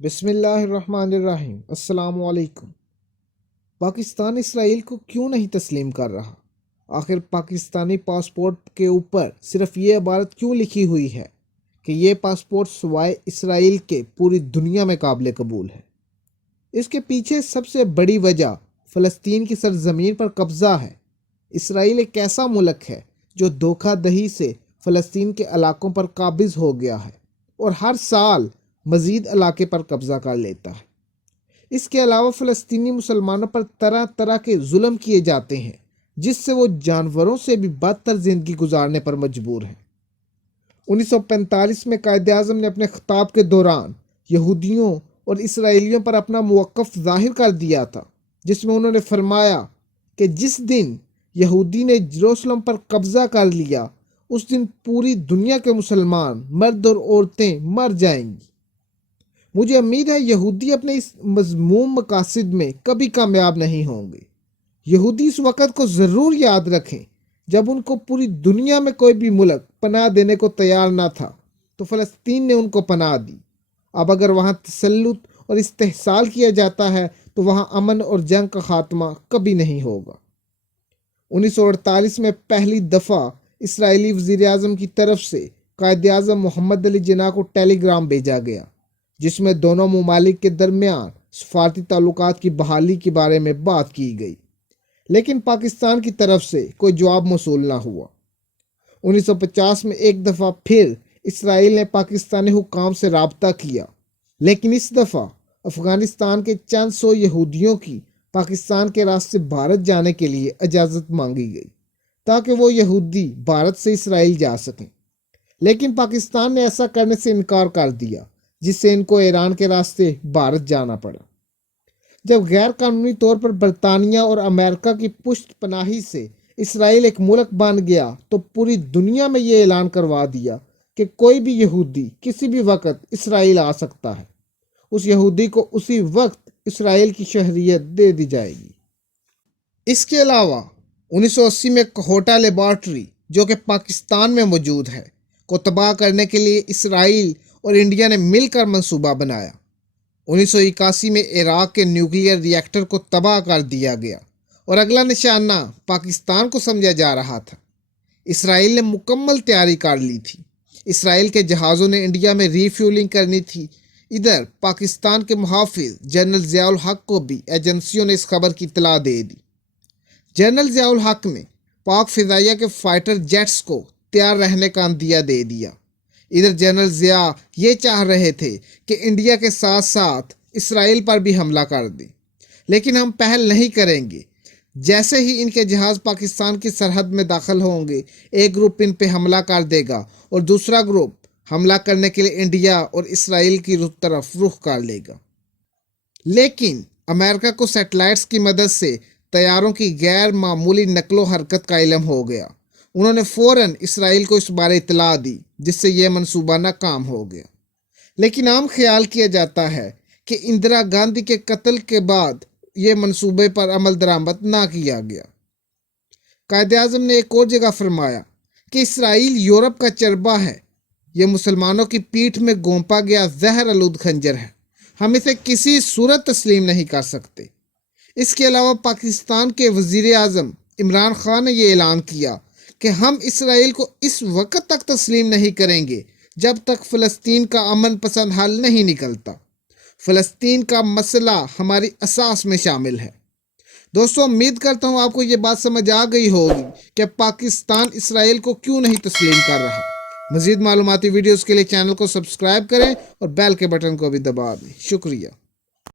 بسم اللہ الرحمن الرحیم۔ السلام علیکم۔ پاکستان اسرائیل کو کیوں نہیں تسلیم کر رہا؟ آخر پاکستانی پاسپورٹ کے اوپر صرف یہ عبارت کیوں لکھی ہوئی ہے کہ یہ پاسپورٹ سوائے اسرائیل کے پوری دنیا میں قابل قبول ہے؟ اس کے پیچھے سب سے بڑی وجہ فلسطین کی سرزمین پر قبضہ ہے۔ اسرائیل ایک ایسا ملک ہے جو دھوکہ دہی سے فلسطین کے علاقوں پر قابض ہو گیا ہے اور ہر سال مزید علاقے پر قبضہ کر لیتا ہے۔ اس کے علاوہ فلسطینی مسلمانوں پر طرح طرح کے ظلم کیے جاتے ہیں، جس سے وہ جانوروں سے بھی بدتر زندگی گزارنے پر مجبور ہیں۔ 1945 میں قائد اعظم نے اپنے خطاب کے دوران یہودیوں اور اسرائیلیوں پر اپنا موقف ظاہر کر دیا تھا، جس میں انہوں نے فرمایا کہ جس دن یہودی نے یروشلم پر قبضہ کر لیا، اس دن پوری دنیا کے مسلمان مرد اور عورتیں مر جائیں گی۔ مجھے امید ہے یہودی اپنے اس مذموم مقاصد میں کبھی کامیاب نہیں ہوں گے۔ یہودی اس وقت کو ضرور یاد رکھیں جب ان کو پوری دنیا میں کوئی بھی ملک پناہ دینے کو تیار نہ تھا تو فلسطین نے ان کو پناہ دی۔ اب اگر وہاں تسلط اور استحصال کیا جاتا ہے تو وہاں امن اور جنگ کا خاتمہ کبھی نہیں ہوگا۔ 1948 میں پہلی دفعہ اسرائیلی وزیر اعظم کی طرف سے قائد اعظم محمد علی جناح کو ٹیلی گرام بھیجا گیا، جس میں دونوں ممالک کے درمیان سفارتی تعلقات کی بحالی کے بارے میں بات کی گئی، لیکن پاکستان کی طرف سے کوئی جواب موصول نہ ہوا۔ 1950 میں ایک دفعہ پھر اسرائیل نے پاکستانی حکام سے رابطہ کیا، لیکن اس دفعہ افغانستان کے چند سو یہودیوں کی پاکستان کے راستے بھارت جانے کے لیے اجازت مانگی گئی تاکہ وہ یہودی بھارت سے اسرائیل جا سکیں، لیکن پاکستان نے ایسا کرنے سے انکار کر دیا، جس سے ان کو ایران کے راستے بھارت جانا پڑا۔ جب غیر قانونی طور پر برطانیہ اور امریکہ کی پشت پناہی سے اسرائیل ایک ملک بن گیا تو پوری دنیا میں یہ اعلان کروا دیا کہ کوئی بھی یہودی کسی بھی وقت اسرائیل آ سکتا ہے، اس یہودی کو اسی وقت اسرائیل کی شہریت دے دی جائے گی۔ اس کے علاوہ 1980 میں کوہٹا لیبارٹری، جو کہ پاکستان میں موجود ہے، کو تباہ کرنے کے لیے اسرائیل اور انڈیا نے مل کر منصوبہ بنایا۔ 1981 میں عراق کے نیوکلیئر ری ایکٹر کو تباہ کر دیا گیا اور اگلا نشانہ پاکستان کو سمجھا جا رہا تھا۔ اسرائیل نے مکمل تیاری کر لی تھی۔ اسرائیل کے جہازوں نے انڈیا میں ری فیولنگ کرنی تھی۔ ادھر پاکستان کے محافظ جنرل ضیاء الحق کو بھی ایجنسیوں نے اس خبر کی اطلاع دے دی۔ جنرل ضیاء الحق نے پاک فضائیہ کے فائٹر جیٹس کو تیار رہنے کا عندیہ دے دیا۔ ادھر جنرل ضیاء یہ چاہ رہے تھے کہ انڈیا کے ساتھ ساتھ اسرائیل پر بھی حملہ کر دیں، لیکن ہم پہل نہیں کریں گے۔ جیسے ہی ان کے جہاز پاکستان کی سرحد میں داخل ہوں گے، ایک گروپ ان پہ حملہ کر دے گا اور دوسرا گروپ حملہ کرنے کے لیے انڈیا اور اسرائیل کی طرف رخ کر لے گا۔ لیکن امریکہ کو سیٹلائٹس کی مدد سے طیاروں کی غیر معمولی نقل و حرکت کا علم ہو گیا۔ انہوں نے فوراً اسرائیل کو اس بارے اطلاع دی، جس سے یہ منصوبہ ناکام ہو گیا۔ لیکن عام خیال کیا جاتا ہے کہ اندرا گاندھی کے قتل کے بعد یہ منصوبے پر عمل درآمد نہ کیا گیا۔ قائد اعظم نے ایک اور جگہ فرمایا کہ اسرائیل یورپ کا چربا ہے، یہ مسلمانوں کی پیٹھ میں گھونپا گیا زہر آلود خنجر ہے، ہم اسے کسی صورت تسلیم نہیں کر سکتے۔ اس کے علاوہ پاکستان کے وزیر اعظم عمران خان نے یہ اعلان کیا کہ ہم اسرائیل کو اس وقت تک تسلیم نہیں کریں گے جب تک فلسطین کا امن پسند حل نہیں نکلتا۔ فلسطین کا مسئلہ ہماری اساس میں شامل ہے۔ دوستو، امید کرتا ہوں آپ کو یہ بات سمجھ آ گئی ہوگی کہ پاکستان اسرائیل کو کیوں نہیں تسلیم کر رہا۔ مزید معلوماتی ویڈیوز کے لیے چینل کو سبسکرائب کریں اور بیل کے بٹن کو بھی دبا دیں۔ شکریہ۔